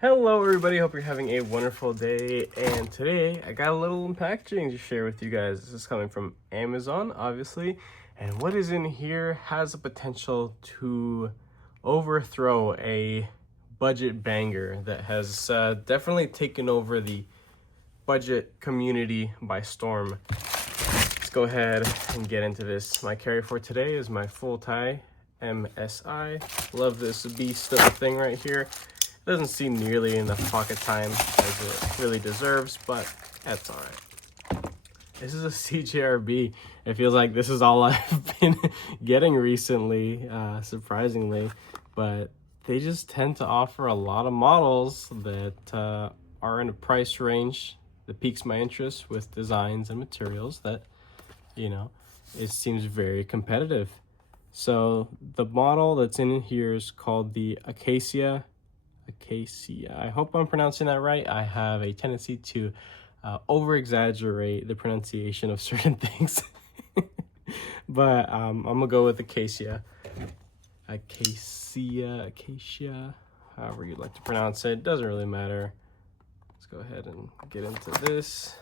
Hello everybody, hope you're having a wonderful day, and today I got a little packaging to share with you guys. This is coming from Amazon, obviously, and what is in here has the potential to overthrow a budget banger that has definitely taken over the budget community by storm. Let's go ahead and get into this. My carry for today is my full tie MSI. Love this beast of a thing right here. Doesn't seem nearly enough pocket time as it really deserves, but that's all right. This is a CJRB. It feels like this is all I've been getting recently, surprisingly, but they just tend to offer a lot of models that are in a price range that piques my interest with designs and materials that, it seems very competitive. So the model that's in here is called the Acacia. I hope I'm pronouncing that right. I have a tendency to over-exaggerate the pronunciation of certain things. But I'm gonna go with Acacia, however you'd like to pronounce it. Doesn't really matter. Let's go ahead and get into this.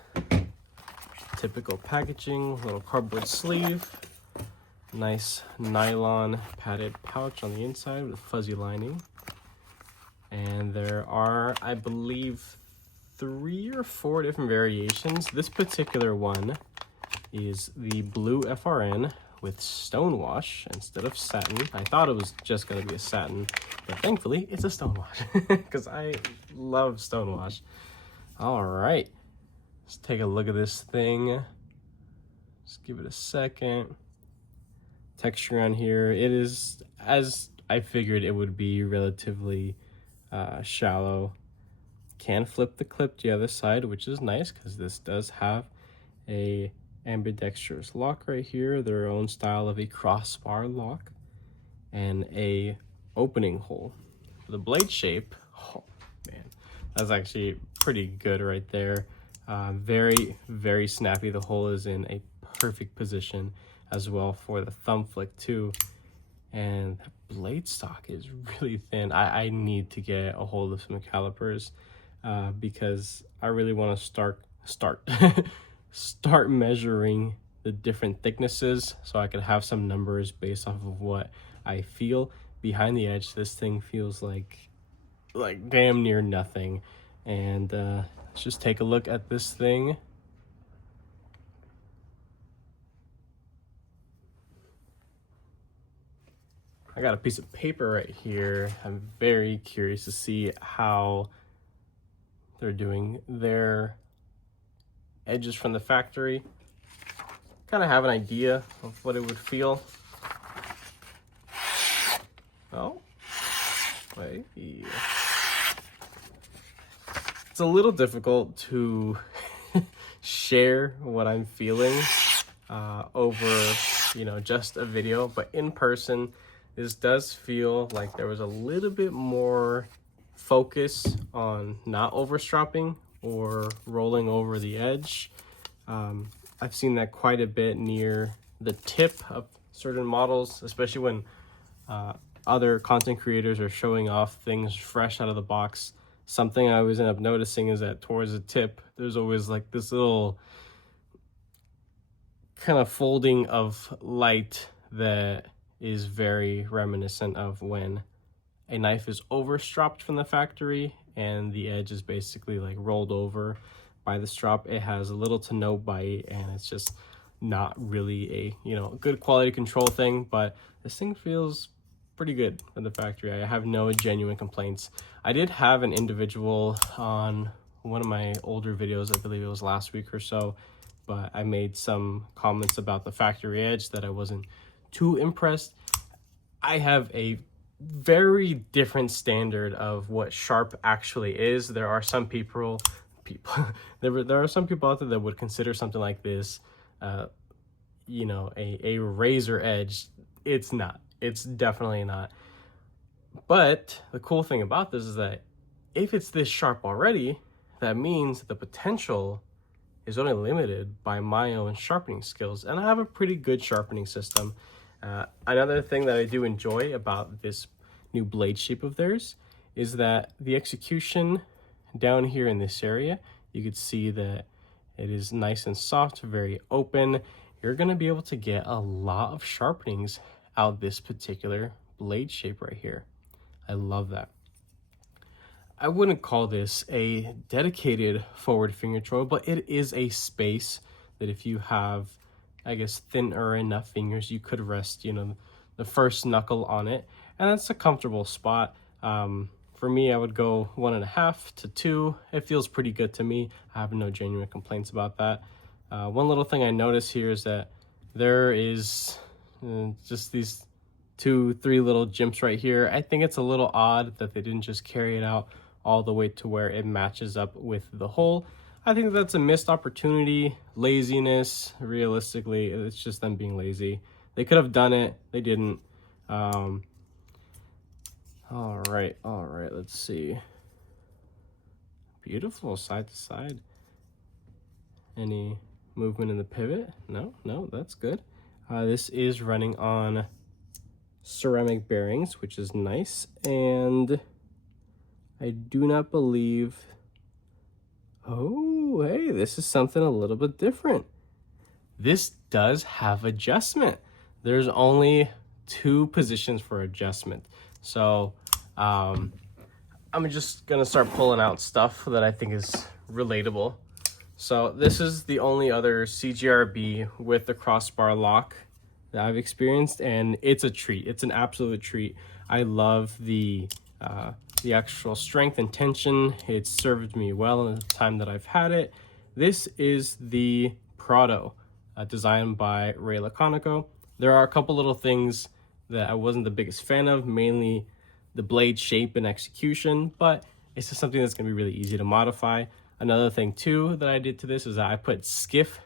Typical packaging, little cardboard sleeve, nice nylon padded pouch on the inside with fuzzy lining. And there are, I believe, 3 or 4 different variations. This particular one is the blue FRN with stonewash instead of satin. I thought it was just going to be a satin, but thankfully it's a stonewash because I love stonewash. All right, let's take a look at this thing. Just give it a second. Texture on here, it is as I figured it would be, relatively shallow. Can flip the clip to the other side, which is nice because this does have a ambidextrous lock right here, their own style of a crossbar lock, and a opening hole. For the blade shape, oh man, that's actually pretty good right there. Very snappy. The hole is in a perfect position as well for the thumb flick too. And the blade stock is really thin. I need to get a hold of some calipers because I really want to start measuring the different thicknesses so I could have some numbers based off of what I feel. Behind the edge, this thing feels like damn near nothing. And let's just take a look at this thing. I got a piece of paper right here. I'm very curious to see how they're doing their edges from the factory. Kind of have an idea of what it would feel. Oh, wait. It's a little difficult to share what I'm feeling over, just a video, but in person, this does feel like there was a little bit more focus on not overstropping or rolling over the edge. I've seen that quite a bit near the tip of certain models, especially when other content creators are showing off things fresh out of the box. Something I always end up noticing is that towards the tip, there's always like this little kind of folding of light that is very reminiscent of when a knife is overstropped from the factory and the edge is basically like rolled over by the strop. It has little to no bite and it's just not really a good quality control thing, but this thing feels pretty good from the factory. I have no genuine complaints. I did have an individual on one of my older videos, I believe it was last week or so, but I made some comments about the factory edge that I wasn't too impressed. I have a very different standard of what sharp actually is. There are some people there are some people out there that would consider something like this a razor edge. It's not. It's definitely not. But the cool thing about this is that if it's this sharp already, that means the potential is only limited by my own sharpening skills, and I have a pretty good sharpening system. Another thing that I do enjoy about this new blade shape of theirs is that the execution down here in this area, you could see that it is nice and soft, very open. You're gonna be able to get a lot of sharpenings out this particular blade shape right here. I love that. I wouldn't call this a dedicated forward finger choil, but it is a space that if you have, I guess, thinner enough fingers, you could rest, you know, the first knuckle on it. And that's a comfortable spot. For me, I would go 1.5 to 2. It feels pretty good to me. I have no genuine complaints about that. One little thing I notice here is that there is just these 2-3 little jimps right here. I think it's a little odd that they didn't just carry it out all the way to where it matches up with the hole. I think that's a missed opportunity, laziness. Realistically, it's just them being lazy. They could have done it, they didn't. All right, let's see. Beautiful, side to side. Any movement in the pivot? No, that's good. This is running on ceramic bearings, which is nice, and I do not believe, oh, hey, this is something a little bit different. This does have adjustment. There's only 2 positions for adjustment. So I'm just gonna start pulling out stuff that I think is relatable. So this is the only other CGRB with the crossbar lock that I've experienced, and it's a treat. It's an absolute treat. I love the actual strength and tension. It's served me well in the time that I've had it. This is the Prado, designed by Ray Laconico. There are a couple little things that I wasn't the biggest fan of, mainly the blade shape and execution, but it's just something that's gonna be really easy to modify. Another thing too that I did to this is that I put skiff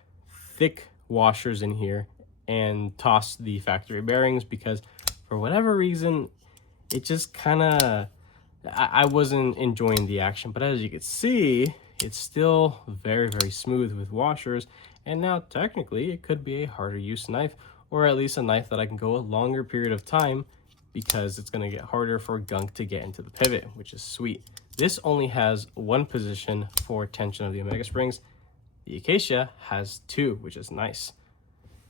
thick washers in here and tossed the factory bearings because for whatever reason, it just kind of, I wasn't enjoying the action. But as you can see, it's still very, very smooth with washers. And now technically it could be a harder use knife, or at least a knife that I can go a longer period of time because it's going to get harder for gunk to get into the pivot, which is sweet. This only has 1 position for tension of the Omega springs. The Acacia has 2, which is nice.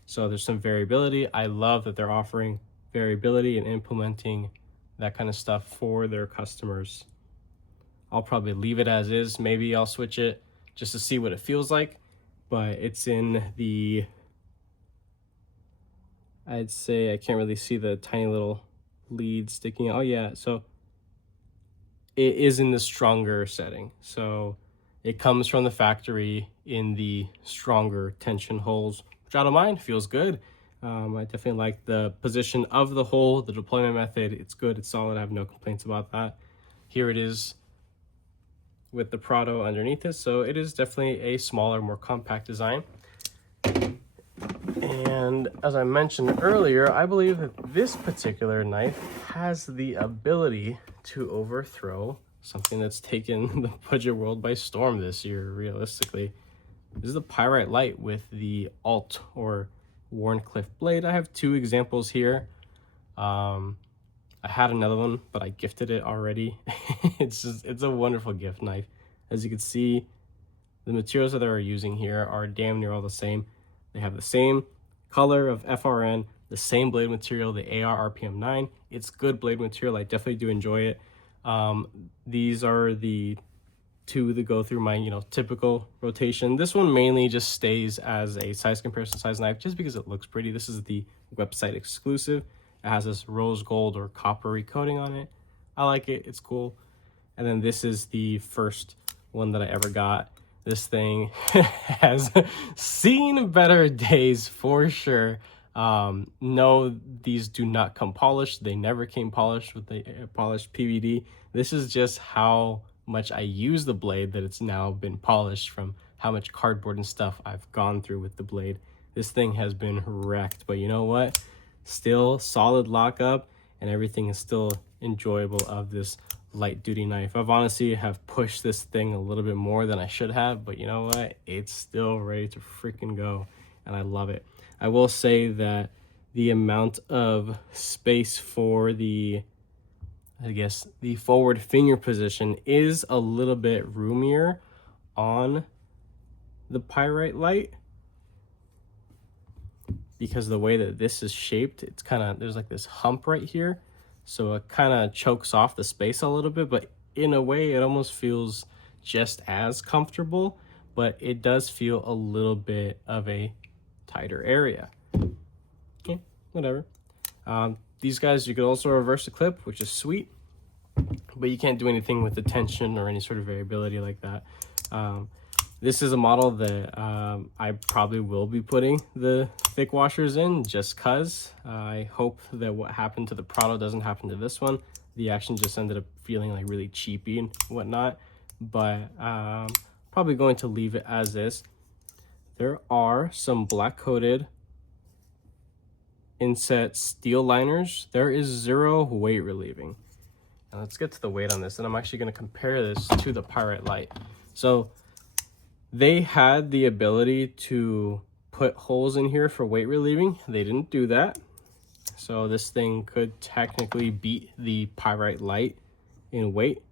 So there's some variability. I love that they're offering variability and implementing that kind of stuff for their customers. I'll probably leave it as is. Maybe I'll switch it just to see what it feels like, but it's in the, I'd say, I can't really see the tiny little lead sticking out. Oh yeah, so it is in the stronger setting. So it comes from the factory in the stronger tension holes, which I don't mind, feels good. I definitely like the position of the hole, the deployment method. It's good, it's solid, I have no complaints about that. Here it is with the Prado underneath it. So it is definitely a smaller, more compact design. And as I mentioned earlier, I believe that this particular knife has the ability to overthrow something that's taken the budget world by storm this year, realistically. This is the Pyrit Light with the Alt or Warncliffe blade. I have 2 examples here. I had another one, but I gifted it already. It's a wonderful gift knife. As you can see, the materials that they're using here are damn near all the same. They have the same color of FRN, the same blade material, the AR RPM 9. It's good blade material. I definitely do enjoy it. These are the 2 that go through my, typical rotation. This one mainly just stays as a size comparison size knife just because it looks pretty. This is the website exclusive. It has this rose gold or coppery coating on it. I like it, it's cool. And then this is the first one that I ever got. This thing has seen better days for sure. No, these do not come polished. They never came polished with the polished PVD. This is just how much I use the blade that it's now been polished from how much cardboard and stuff I've gone through with the blade. This thing has been wrecked, but you know what? Still solid lockup and everything is still enjoyable of this light duty knife. I've honestly have pushed this thing a little bit more than I should have, but you know what? It's still ready to freaking go and I love it. I will say that the amount of space for the I guess the forward finger position is a little bit roomier on the pyrite light, because the way that this is shaped, it's kind of, there's like this hump right here, so it kind of chokes off the space a little bit, but in a way it almost feels just as comfortable, but it does feel a little bit of a tighter area. Okay, whatever. These guys, you could also reverse the clip, which is sweet, but you can't do anything with the tension or any sort of variability like that. This is a model that I probably will be putting the thick washers in, just cause. I hope that what happened to the Prado doesn't happen to this one. The action just ended up feeling like really cheapy and whatnot, but probably going to leave it as is. There are some black coated inset steel liners. There is 0 weight relieving. Now let's get to the weight on this, and I'm actually going to compare this to the Pyrite Light. So they had the ability to put holes in here for weight relieving. They didn't do that. So this thing could technically beat the Pyrite Light in weight,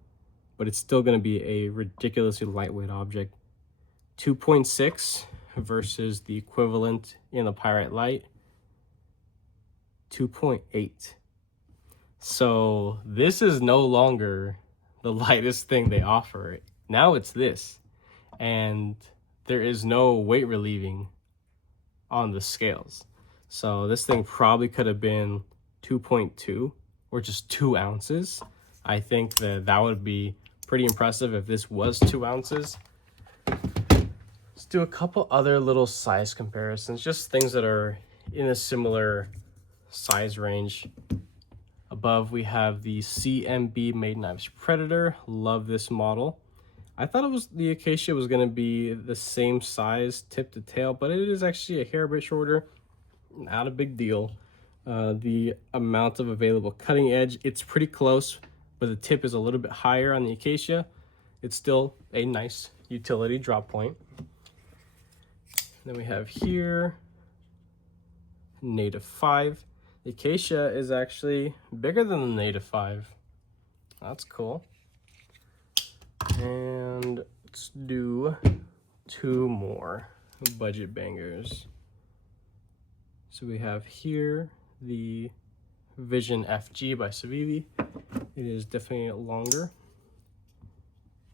but it's still going to be a ridiculously lightweight object. 2.6 versus the equivalent in the Pyrite Light, 2.8. So this is no longer the lightest thing they offer. Now it's this. And there is no weight relieving on the scales. So this thing probably could have been 2.2 or just 2 ounces. I think that would be pretty impressive if this was 2 ounces. Let's do a couple other little size comparisons, just things that are in a similar size range. Above we have the CMB Made Knives Predator. Love this model. I thought it was the acacia was going to be the same size tip to tail, but it is actually a hair bit shorter. Not a big deal. The amount of available cutting edge, it's pretty close, but the tip is a little bit higher on the acacia. It's still a nice utility drop point. Then we have here Native 5. The acacia is actually bigger than the Native 5. That's cool. And let's do 2 more budget bangers. So we have here the Vision FG by Civivi. It is definitely longer.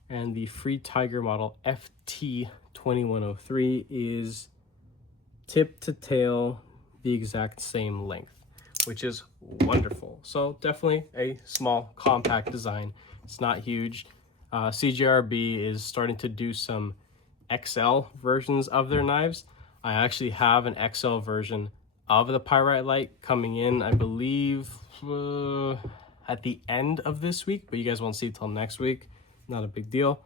And the Free Tiger model FT2103 is tip to tail the exact same length, which is wonderful. So definitely a small, compact design. It's not huge. CJRB is starting to do some XL versions of their knives. I actually have an XL version of the Pyrite Light coming in, I believe, at the end of this week, but you guys won't see it till next week. Not a big deal.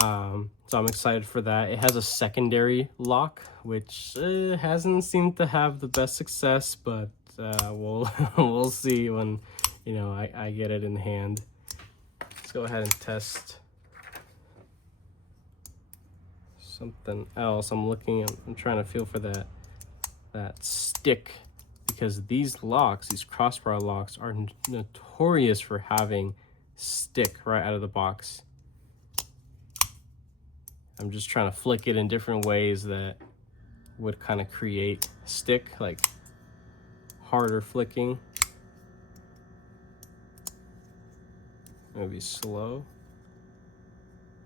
So I'm excited for that. It has a secondary lock, which hasn't seemed to have the best success, but we'll see when I get it in hand. Let's go ahead and test something else. I'm trying to feel for that stick, because these locks, these crossbar locks, are notorious for having stick right out of the box. I'm just trying to flick it in different ways that would kind of create stick, like harder flicking. Maybe slow.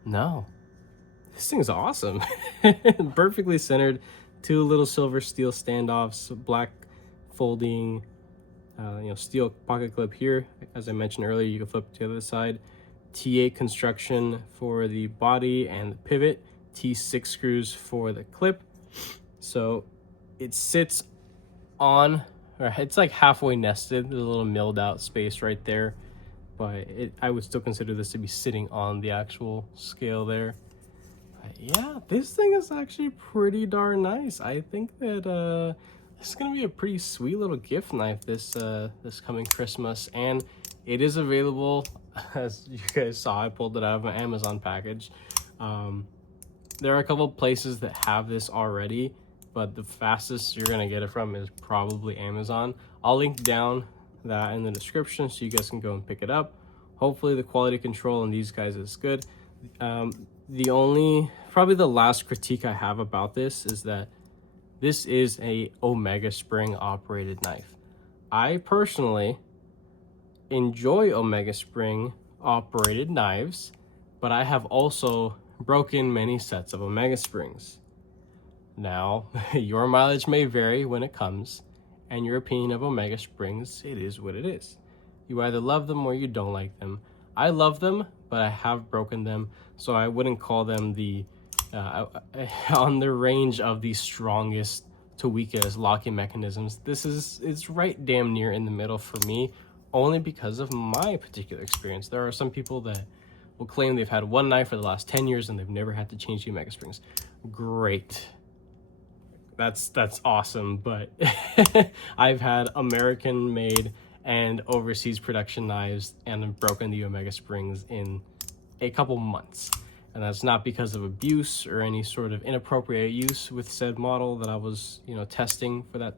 No, this thing's awesome. Perfectly centered. 2 little silver steel standoffs, black folding, steel pocket clip here. As I mentioned earlier, you can flip to the other side. T8 construction for the body and the pivot. T6 screws for the clip. So it sits on, or it's like halfway nested. There's a little milled out space right there, but I would still consider this to be sitting on the actual scale there. Yeah, this thing is actually pretty darn nice. I think that this is gonna be a pretty sweet little gift knife this coming Christmas, and it is available. As you guys saw, I pulled it out of my Amazon package. There are a couple places that have this already, but the fastest you're gonna get it from is probably Amazon. I'll link down that in the description so you guys can go and pick it up. Hopefully the quality control on these guys is good. Probably the last critique I have about this is that this is a Omega Spring operated knife. I personally enjoy Omega Spring operated knives, but I have also broken many sets of Omega Springs. Now, your mileage may vary when it comes, and your opinion of Omega Springs, it is what it is. You either love them or you don't like them. I love them, but I have broken them, so I wouldn't call them on the range of the strongest to weakest locking mechanisms. It's right damn near in the middle for me, only because of my particular experience. There are some people that will claim they've had one knife for the last 10 years and they've never had to change the Omega Springs. Great. That's awesome, but I've had American made and overseas production knives and have broken the Omega Springs in a couple months. And that's not because of abuse or any sort of inappropriate use with said model that I was, testing for that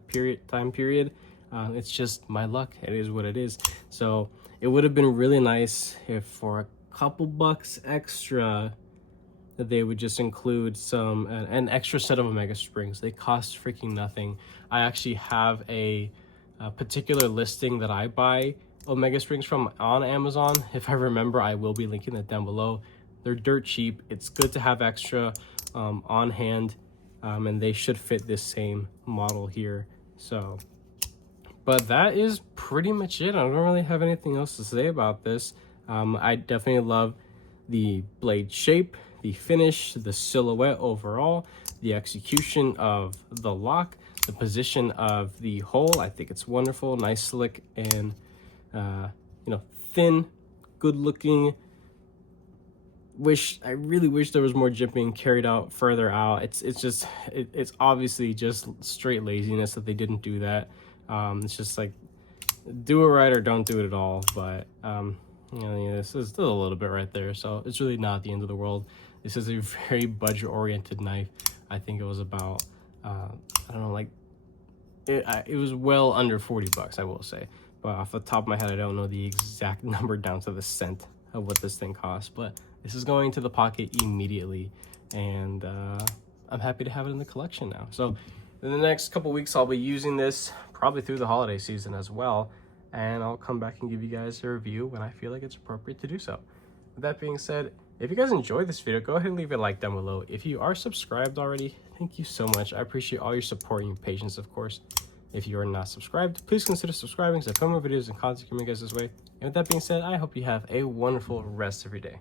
time period. It's just my luck. It is what it is. So it would have been really nice if for a couple bucks extra that they would just include an extra set of Omega Springs. They cost freaking nothing. I actually have a particular listing that I buy Omega Springs from on Amazon. If I remember, I will be linking that down below. They're dirt cheap. It's good to have extra on hand, and they should fit this same model here. So, but that is pretty much it. I don't really have anything else to say about this. I definitely love the blade shape, the finish, the silhouette overall, the execution of the lock, the position of the hole. I think it's wonderful, nice, slick, and thin, good looking. I really wish there was more jimping carried out further out. It's obviously just straight laziness that they didn't do that. It's just like, do it right or don't do it at all. But this is still a little bit right there, so it's really not the end of the world. This is a very budget-oriented knife. I think it was about it was well under 40 bucks, I will say. But off the top of my head, I don't know the exact number down to the cent of what this thing costs. But this is going to the pocket immediately, and I'm happy to have it in the collection now. So in the next couple weeks, I'll be using this probably through the holiday season as well, and I'll come back and give you guys a review when I feel like it's appropriate to do so. With that being said, if you guys enjoyed this video, go ahead and leave a like down below. If you are subscribed already, thank you so much. I appreciate all your support and your patience, of course. If you are not subscribed, please consider subscribing so I come more videos and content coming guys this way. And with that being said, I hope you have a wonderful rest of your day.